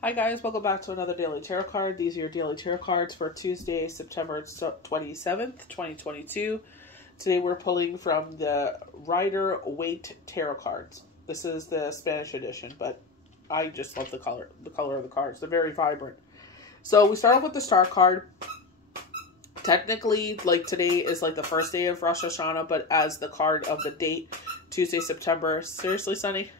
Hi guys, welcome back to another Daily Tarot card. These are your Daily Tarot cards for Tuesday, September 27th, 2022. Today we're pulling from the Rider-Waite Tarot cards. This is the Spanish edition, but I just love the color of the cards. They're very vibrant. So we start off with the Star card. Technically, like today is like the first day of Rosh Hashanah, but as the card of the date, Tuesday, September, seriously, Sunny?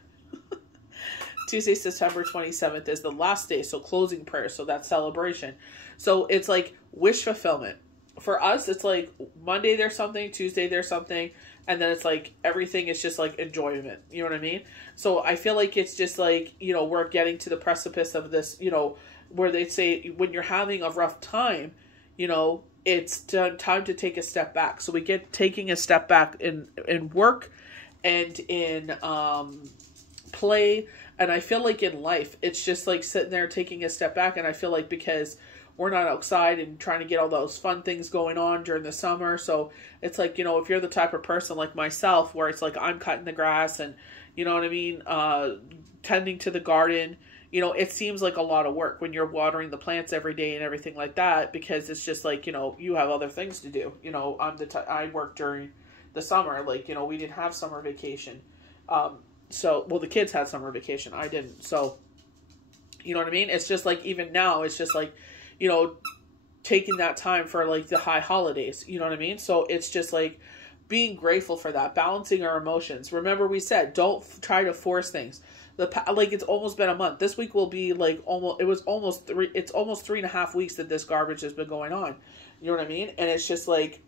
Tuesday, September 27th is the last day, so closing prayer, so that's celebration. So it's like wish fulfillment. For us, it's like Monday there's something, Tuesday there's something, and then it's like everything is just like enjoyment. You know what I mean? So I feel like it's just like, you know, we're getting to the precipice of this, you know, where they say when you're having a rough time, you know, it's time to take a step back. So we get taking a step back in work and in play. And I feel like in life, it's just like sitting there taking a step back. And I feel like because we're not outside and trying to get all those fun things going on during the summer. So it's like, you know, if you're the type of person like myself, where it's like I'm cutting the grass and, you know what I mean, tending to the garden, you know, it seems like a lot of work when you're watering the plants every day and everything like that, because it's just like, you know, you have other things to do. You know, I work during the summer, like, you know, we didn't have summer vacation. So, well, the kids had summer vacation. I didn't. So, you know what I mean? It's just like, even now, it's just like, you know, taking that time for like the high holidays. You know what I mean? So it's just like being grateful for that, balancing our emotions. Remember, we said, don't try to force things. Like, it's almost been a month. This week will be like it's almost 3.5 weeks that this garbage has been going on. You know what I mean? And it's just like,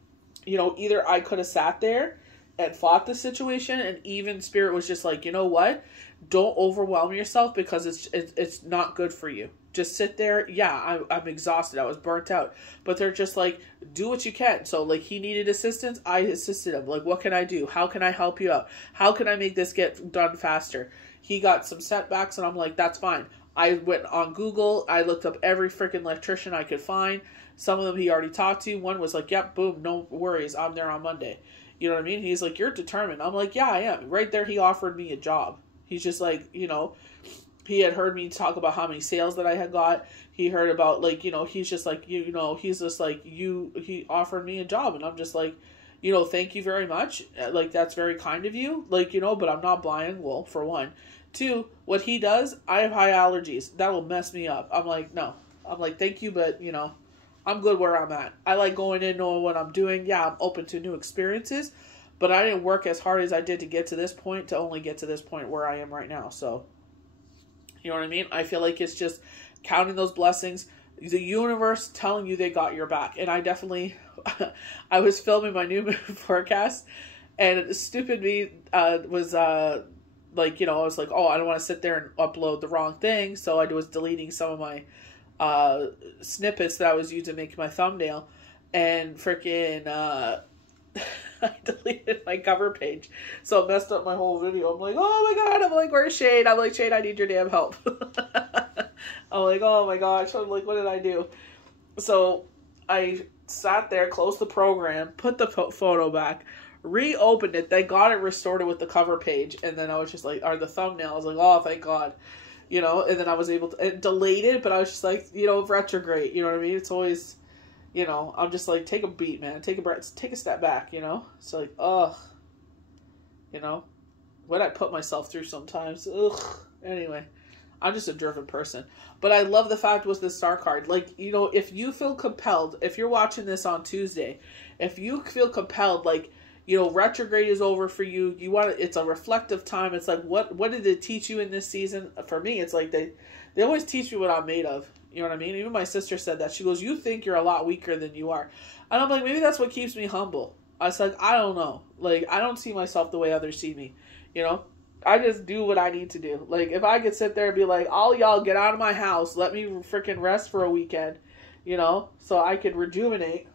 you know, either I could have sat there and fought the situation, and even Spirit was just like, you know what? Don't overwhelm yourself, because it's not good for you. Just sit there. Yeah, I'm exhausted. I was burnt out. But they're just like, do what you can. So, like, he needed assistance. I assisted him. Like, what can I do? How can I help you out? How can I make this get done faster? He got some setbacks, and I'm like, that's fine. I went on Google. I looked up every freaking electrician I could find. Some of them he already talked to. One was like, yep, boom, no worries. I'm there on Monday. You know what I mean? He's like, you're determined. I'm like, yeah, I am. Right there, he offered me a job. He's just like, you know, he had heard me talk about how many sales that I had got. He heard about, like, you know, he's just like, you know, he's just like, he offered me a job. And I'm just like, you know, thank you very much. Like, that's very kind of you. Like, you know, but I'm not bilingual, for one. Two, what he does, I have high allergies. That will mess me up. I'm like, no. I'm like, thank you, but, you know, I'm good where I'm at. I like going in knowing what I'm doing. Yeah, I'm open to new experiences, but I didn't work as hard as I did to get to this point, to only get to this point where I am right now. So, you know what I mean? I feel like it's just counting those blessings, the universe telling you they got your back. And I definitely, I was filming my new forecast, and stupid me was like, you know, I was like, oh, I don't want to sit there and upload the wrong thing. So I was deleting some of my snippets that I was using to make my thumbnail, and freaking I deleted my cover page, so it messed up my whole video. I'm like, oh my god. I'm like, where's Shane? I'm like, Shane, I need your damn help. I'm like, oh my gosh. I'm like, what did I do? So I sat there, closed the program, put the photo back, reopened it, they got it restored with the cover page, and then I was just like, or the thumbnail, I was like, oh, thank god. You know, and then I was able to, it delayed it, but I was just like, you know, retrograde, you know what I mean? It's always, you know, I'm just like, take a beat, man. Take a breath, take a step back, you know? It's like, ugh. You know? What I put myself through sometimes. Ugh. Anyway, I'm just a driven person. But I love the fact with the Star card. Like, you know, if you feel compelled, if you're watching this on Tuesday, if you feel compelled, like, you know, retrograde is over for you. You want it's a reflective time. It's like, what did it teach you in this season? For me, it's like they always teach me what I'm made of. You know what I mean? Even my sister said that. She goes, you think you're a lot weaker than you are. And I'm like, maybe that's what keeps me humble. I was like, I don't know. Like, I don't see myself the way others see me. You know? I just do what I need to do. Like, if I could sit there and be like, all y'all get out of my house. Let me freaking rest for a weekend. You know? So I could rejuvenate.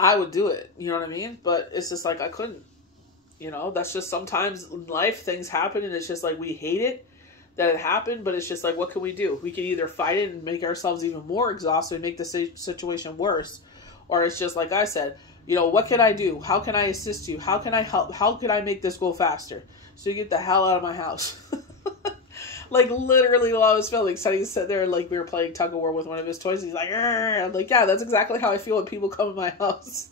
I would do it, you know what I mean? But it's just like, I couldn't, you know? That's just sometimes in life, things happen, and it's just like, we hate it that it happened, but it's just like, what can we do? We can either fight it and make ourselves even more exhausted and make the situation worse, or it's just like I said, you know, what can I do? How can I assist you? How can I help? How can I make this go faster? So you get the hell out of my house. Like, literally while I was filming, Sonny sat there and, like, we were playing tug of war with one of his toys. He's like, "Arr!" I'm like, yeah, that's exactly how I feel when people come in my house.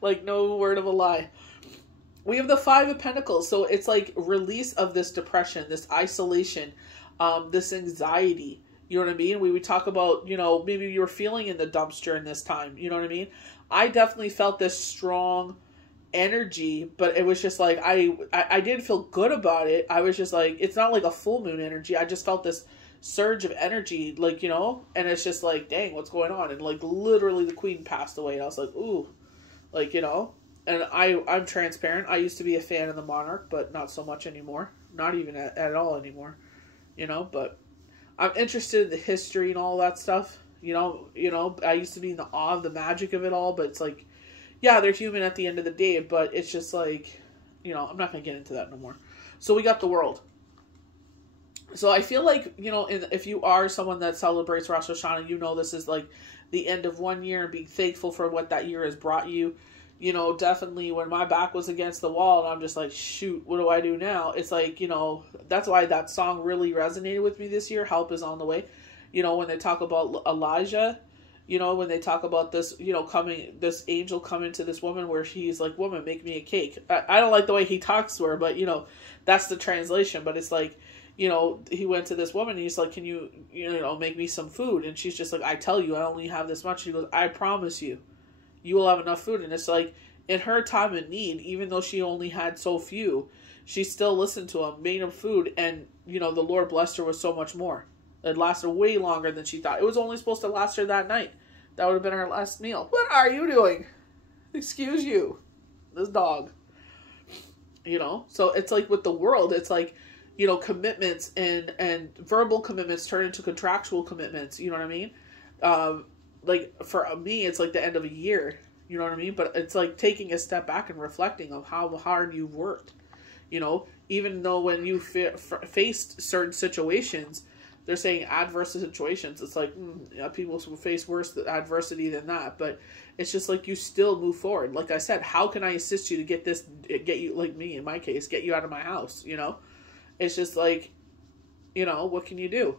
Like, no word of a lie. We have the Five of Pentacles. So it's like release of this depression, this isolation, this anxiety. You know what I mean? We would talk about, you know, maybe you were feeling in the dumps during this time. You know what I mean? I definitely felt this strong energy, but it was just like, I didn't feel good about it. I was just like, it's not like a full moon energy. I just felt this surge of energy, like, you know, and it's just like, dang, what's going on? And like, literally the queen passed away. And I was like, ooh, like, you know, and I'm transparent. I used to be a fan of the monarch, but not so much anymore. Not even at all anymore, you know, but I'm interested in the history and all that stuff. You know, I used to be in the awe of the magic of it all, but it's like, yeah, they're human at the end of the day, but it's just like, you know, I'm not going to get into that no more. So we got the World. So I feel like, you know, if you are someone that celebrates Rosh Hashanah, you know this is like the end of one year and being thankful for what that year has brought you. You know, definitely when my back was against the wall and I'm just like, shoot, what do I do now? It's like, you know, that's why that song really resonated with me this year. Help is on the way. You know, when they talk about Elijah, you know, when they talk about this, you know, this angel coming to this woman where she's like, woman, make me a cake. I don't like the way he talks to her, but, you know, that's the translation. But it's like, you know, he went to this woman and he's like, can you know, make me some food? And she's just like, I tell you, I only have this much. She goes, I promise you, you will have enough food. And it's like, in her time of need, even though she only had so few, she still listened to him, made him food. And, you know, the Lord blessed her with so much more. It lasted way longer than she thought. It was only supposed to last her that night. That would have been her last meal. What are you doing? Excuse you. This dog. You know? So it's like with the world, it's like, you know, commitments and verbal commitments turn into contractual commitments. You know what I mean? Like for me, it's like the end of a year. You know what I mean? But it's like taking a step back and reflecting of how hard you've worked. You know, even though when you faced certain situations, they're saying adverse situations. It's like, yeah, people face worse adversity than that. But it's just like you still move forward. Like I said, how can I assist you to get you, like me in my case, get you out of my house, you know? It's just like, you know, what can you do?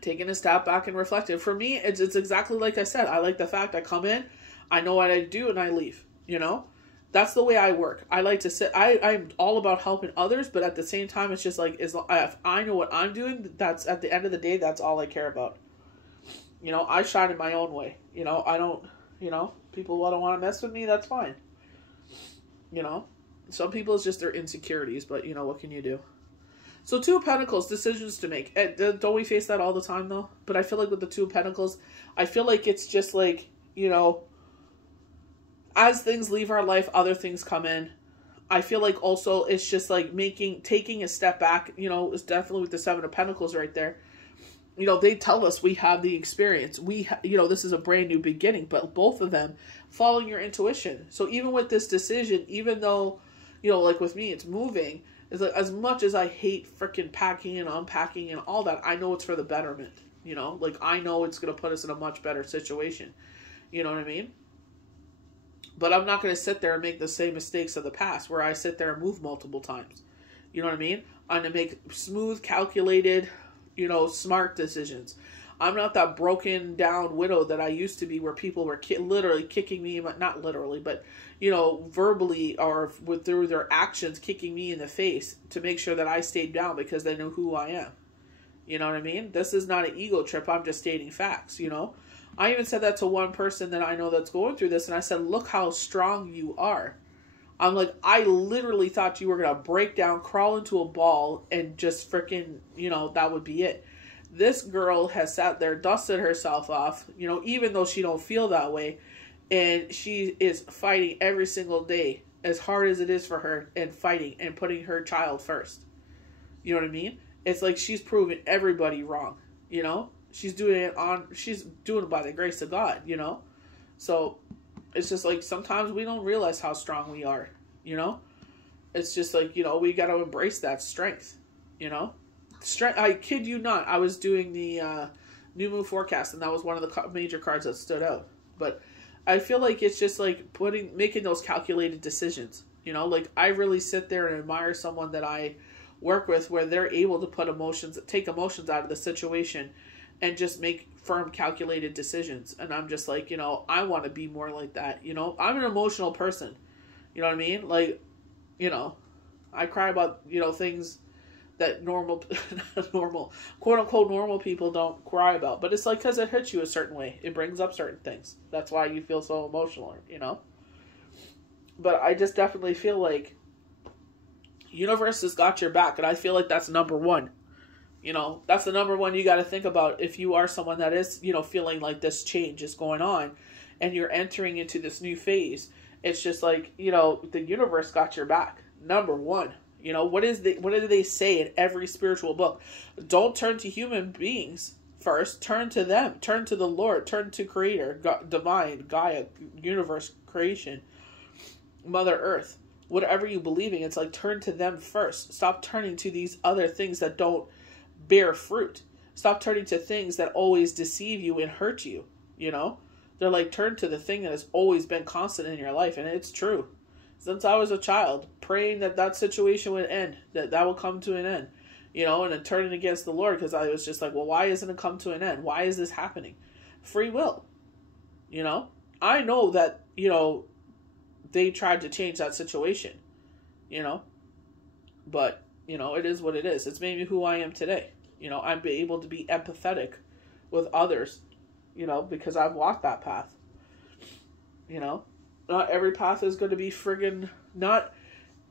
Taking a step back and reflecting. For me, it's exactly like I said. I like the fact I come in, I know what I do, and I leave, you know? That's the way I work. I like to sit. I'm all about helping others, but at the same time, it's just like, if I know what I'm doing, that's at the end of the day, that's all I care about. You know, I shine in my own way. You know, I don't, you know, people don't want to mess with me, that's fine. You know, some people it's just their insecurities, but you know, what can you do? So Two of Pentacles, decisions to make. Don't we face that all the time though? But I feel like with the Two of Pentacles, I feel like it's just like, you know, as things leave our life, other things come in. I feel like also it's just like taking a step back, you know, it's definitely with the Seven of Pentacles right there. You know, they tell us we have the experience. You know, this is a brand new beginning, but both of them following your intuition. So even with this decision, even though, you know, like with me, it's moving, it's like as much as I hate freaking packing and unpacking and all that, I know it's for the betterment, you know, like I know it's going to put us in a much better situation. You know what I mean? But I'm not going to sit there and make the same mistakes of the past where I sit there and move multiple times. You know what I mean? I'm going to make smooth, calculated, you know, smart decisions. I'm not that broken down widow that I used to be where people were literally kicking me, not literally, but, you know, verbally or through their actions kicking me in the face to make sure that I stayed down because they know who I am. You know what I mean? This is not an ego trip. I'm just stating facts, you know? I even said that to one person that I know that's going through this, and I said, look how strong you are. I'm like, I literally thought you were going to break down, crawl into a ball, and just freaking, you know, that would be it. This girl has sat there, dusted herself off, you know, even though she don't feel that way, and she is fighting every single day, as hard as it is for her, and fighting and putting her child first. You know what I mean? It's like she's proving everybody wrong, you know? She's doing it by the grace of God, you know? So it's just like sometimes we don't realize how strong we are, you know? It's just like, you know, we got to embrace that strength, you know? Strength. I kid you not. I was doing the new moon forecast, and that was one of the major cards that stood out. But I feel like it's just like making those calculated decisions, you know? Like I really sit there and admire someone that I work with where they're able to take emotions out of the situation and just make firm, calculated decisions. And I'm just like, I want to be more like that. I'm an emotional person. You know what I mean? Like, I cry about, things that normal, quote unquote, normal people don't cry about. But it's like, because it hits you a certain way. It brings up certain things. That's why you feel so emotional, But I just definitely feel like universe has got your back. And I feel like that's number one. That's the number one you got to think about if you are someone that is, feeling like this change is going on and you're entering into this new phase. It's just like, the universe got your back. Number one. What do they say in every spiritual book? Don't turn to human beings first. Turn to them. Turn to the Lord. Turn to Creator, God, Divine, Gaia, Universe, Creation, Mother Earth. Whatever you believe in, it's like turn to them first. Stop turning to these other things that don't bear fruit. Stop turning to things that always deceive you and hurt you. They're like, turn to the thing that has always been constant in your life, and it's true. Since I was a child, praying that situation would end, that would come to an end, and then turning against the Lord because I was just like, well, why isn't it come to an end? Why is this happening? Free will, I know that, they tried to change that situation, but, it is what it is. It's made me who I am today. I'm able to be empathetic with others, because I've walked that path, Not every path is going to be not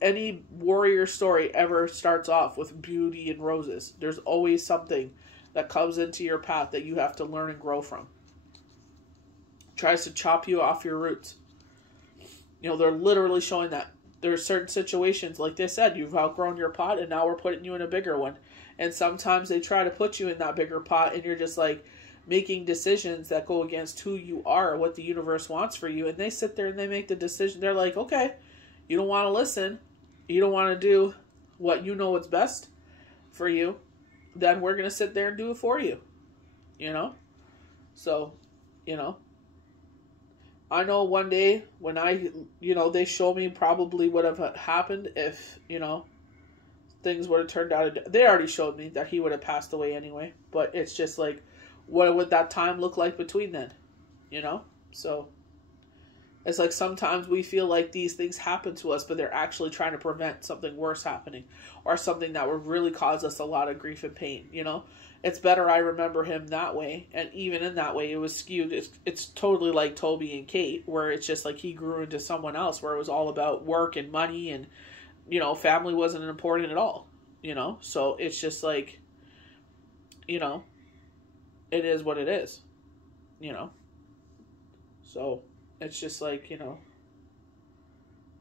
any warrior story ever starts off with beauty and roses. There's always something that comes into your path that you have to learn and grow from. Tries to chop you off your roots. They're literally showing that. There are certain situations, like they said, you've outgrown your pot and now we're putting you in a bigger one. And sometimes they try to put you in that bigger pot and you're just like, making decisions that go against who you are, what the universe wants for you. And they sit there and they make the decision. They're like, okay, you don't want to listen. You don't want to do what you know is best for you. Then we're going to sit there and do it for you. So, I know one day when they show me probably what have happened if, things would have turned out. They already showed me that he would have passed away anyway. But it's just like, what would that time look like between then? So it's like sometimes we feel like these things happen to us, but they're actually trying to prevent something worse happening or something that would really cause us a lot of grief and pain. It's better I remember him that way. And even in that way, it was skewed. It's totally like Toby and Kate, where it's just like he grew into someone else, where it was all about work and money and, family wasn't important at all, So it's just like, it is what it is, So it's just like, you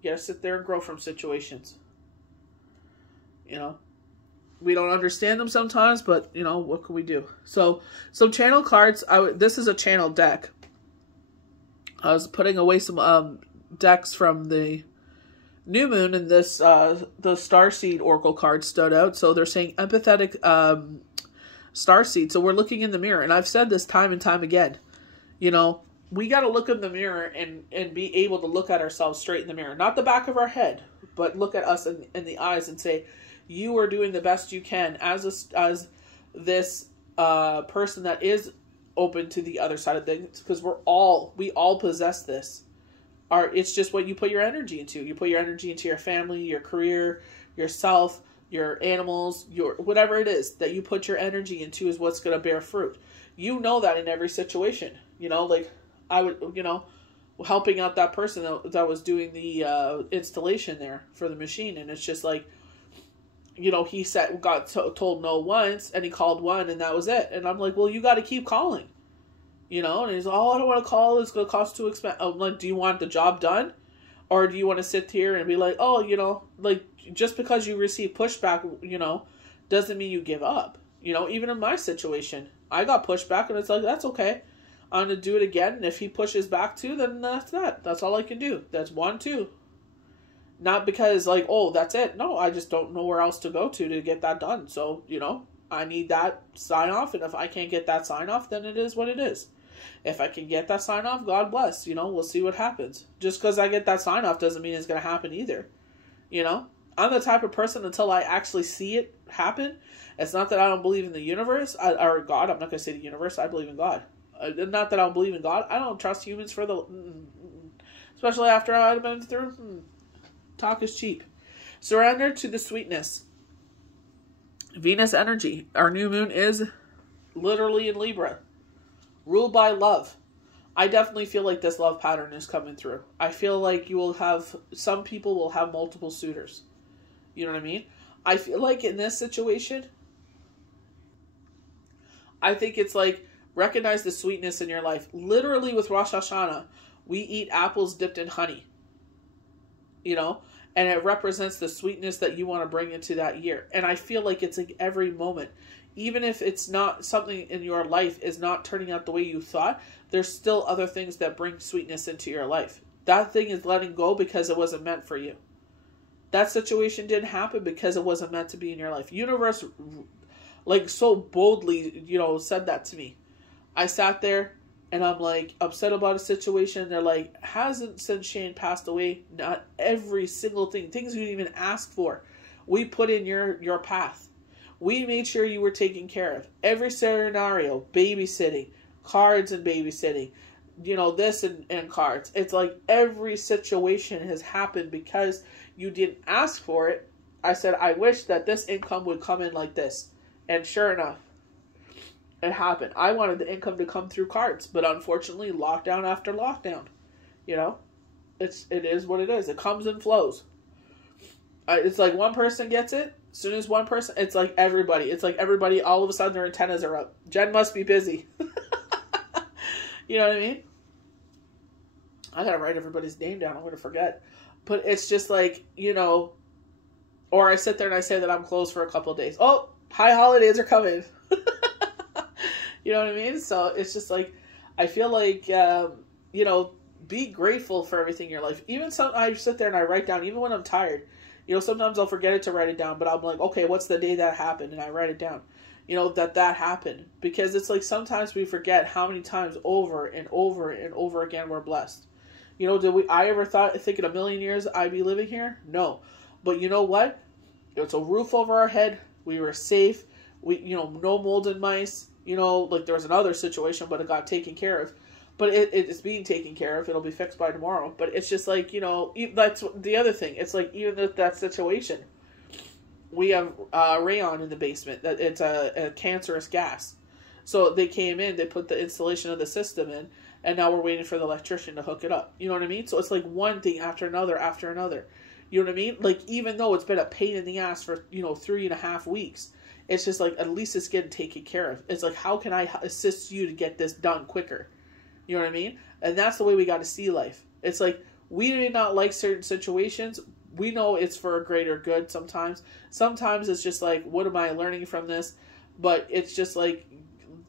gotta sit there and grow from situations. We don't understand them sometimes, but, what can we do? So, some channel cards. This is a channel deck. I was putting away some decks from the new moon, and this, the Starseed Oracle card stood out. So they're saying empathetic starseed. So we're looking in the mirror, and I've said this time and time again. We got to look in the mirror and be able to look at ourselves straight in the mirror. Not the back of our head, but look at us in the eyes and say, you are doing the best you can as this person that is open to the other side of things, because we all possess this. It's just what you put your energy into. You put your energy into your family, your career, yourself, your animals, your whatever it is that you put your energy into is what's going to bear fruit. That in every situation. Like I would, helping out that person that was doing the installation there for the machine, and it's just like, he told no once, and he called one, and that was it. And I'm like, well, you got to keep calling, And he's like, oh, I don't want to call. It's going to cost too expensive. I'm like, do you want the job done, or do you want to sit here and be like, oh, like just because you receive pushback, doesn't mean you give up. Even in my situation, I got pushback, and it's like, that's okay. I'm going to do it again. And if he pushes back too, then that's that. That's all I can do. That's 1, 2. Not because like, oh, that's it. No, I just don't know where else to go to get that done. So, I need that sign off. And if I can't get that sign off, then it is what it is. If I can get that sign off, God bless. We'll see what happens. Just because I get that sign off doesn't mean it's going to happen either. I'm the type of person, until I actually see it happen, it's not that I don't believe in the universe, or God. I'm not going to say the universe. I believe in God. Not that I don't believe in God. I don't trust humans for the... Especially after I've been through. Talk is cheap. Surrender to the sweetness. Venus energy. Our new moon is literally in Libra. Ruled by love. I definitely feel like this love pattern is coming through. I feel like you will have... Some people will have multiple suitors. You know what I mean? I feel like in this situation, I think it's like, recognize the sweetness in your life. Literally with Rosh Hashanah, we eat apples dipped in honey. You know? And it represents the sweetness that you want to bring into that year. And I feel like it's like every moment. Even if it's not something in your life is not turning out the way you thought, there's still other things that bring sweetness into your life. That thing is letting go because it wasn't meant for you. That situation didn't happen because it wasn't meant to be in your life. Universe, like, so boldly, you know, said that to me. I sat there and I'm like upset about a situation. They're like, hasn't since Shane passed away, not every single thing, things you didn't even ask for, we put in your path. We made sure you were taken care of. Every scenario, babysitting, cards and babysitting, you know, this and cards. It's like every situation has happened because you didn't ask for it. I said, I wish that this income would come in like this. And sure enough, it happened. I wanted the income to come through cards, but unfortunately, lockdown after lockdown, you know, it is what it is. It comes and flows. It's like one person gets it. As soon as one person, it's like everybody. It's like everybody, all of a sudden their antennas are up. Jen must be busy. You know what I mean? I gotta write everybody's name down. I'm gonna forget. But it's just like, you know, or I sit there and I say that I'm closed for a couple of days. Oh, high holidays are coming. You know what I mean? So it's just like, I feel like, you know, be grateful for everything in your life. Even I sit there and I write down, even when I'm tired, you know, sometimes I'll forget it to write it down, but I'm like, okay, what's the day that happened? And I write it down, you know, that happened. Because it's like, sometimes we forget how many times over and over and over again we're blessed. You know, I ever think in a million years I'd be living here? No. But you know what? It's a roof over our head. We were safe. You know, no mold and mice. You know, like there was another situation, but it got taken care of. But it is being taken care of. It'll be fixed by tomorrow. But it's just like, you know, that's the other thing. It's like, even with that situation, we have rayon in the basement. It's a cancerous gas. So they came in, they put the installation of the system in, and now we're waiting for the electrician to hook it up. You know what I mean? So it's like one thing after another after another. You know what I mean? Like, even though it's been a pain in the ass for, you know, 3.5 weeks, it's just like, at least it's getting taken care of. It's like, how can I assist you to get this done quicker? You know what I mean? And that's the way we got to see life. It's like, we may not like certain situations. We know it's for a greater good sometimes. Sometimes it's just like, what am I learning from this? But it's just like,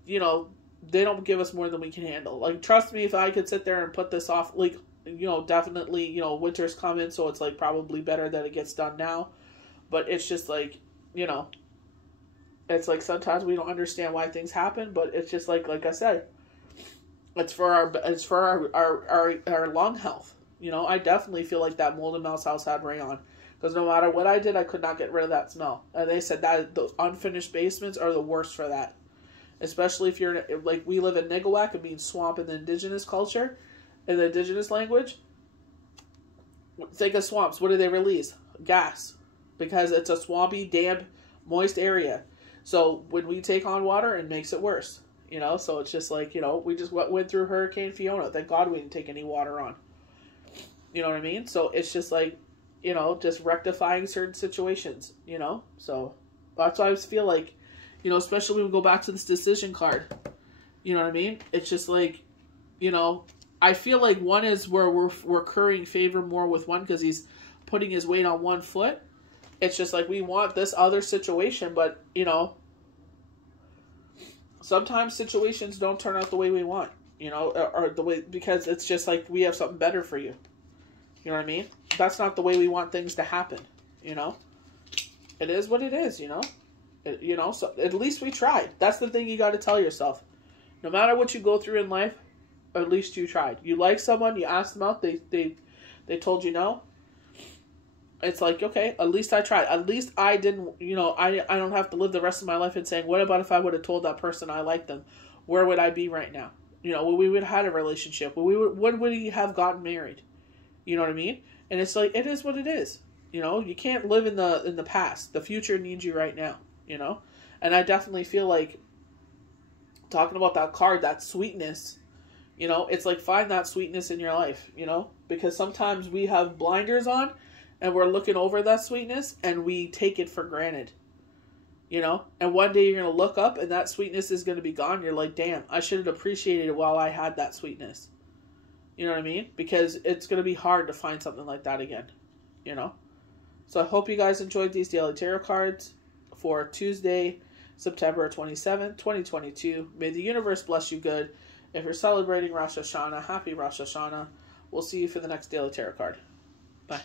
you know, they don't give us more than we can handle. Like, trust me, if I could sit there and put this off, like, you know, definitely, you know, winter's coming, so it's like probably better that it gets done now. But it's just like, you know, it's like sometimes we don't understand why things happen, but it's just like I said, it's for our lung health. You know, I definitely feel like that mold and mouse house had rayon, because no matter what I did, I could not get rid of that smell. And they said that the unfinished basements are the worst for that. Especially if you're, like, we live in Nigawak, and being swamp in the indigenous culture, in the indigenous language. Think of swamps. What do they release? Gas. Because it's a swampy, damp, moist area. So when we take on water, it makes it worse. You know, so it's just like, you know, we just went through Hurricane Fiona. Thank God we didn't take any water on. You know what I mean? So it's just like, you know, just rectifying certain situations, you know? So that's why I feel like, you know, especially when we go back to this decision card, you know what I mean? It's just like, you know, I feel like one is where we're currying favor more with one because he's putting his weight on one foot. It's just like, we want this other situation, but, you know, sometimes situations don't turn out the way we want, you know, or the way, because it's just like, we have something better for you. You know what I mean? That's not the way we want things to happen, you know? It is what it is, you know? You know, so at least we tried. That's the thing you got to tell yourself. No matter what you go through in life, at least you tried. You like someone, you asked them out, they told you no. it's like, okay, at least I tried. At least I didn't, you know, I don't have to live the rest of my life and saying, what about if I would have told that person I liked them? Where would I be right now? You know, we would have had a relationship. When would we have gotten married? You know what I mean? And it's like, it is what it is. You know, you can't live in the past. The future needs you right now, you know? And I definitely feel like talking about that card, that sweetness, you know, it's like find that sweetness in your life, you know? Because sometimes we have blinders on and we're looking over that sweetness and we take it for granted, you know? And one day you're going to look up and that sweetness is going to be gone. You're like, damn, I should have appreciated it while I had that sweetness. You know what I mean? Because it's going to be hard to find something like that again, you know? So I hope you guys enjoyed these daily tarot cards for Tuesday, September 27th, 2022. May the universe bless you good. If you're celebrating Rosh Hashanah, happy Rosh Hashanah. We'll see you for the next daily tarot card. Bye.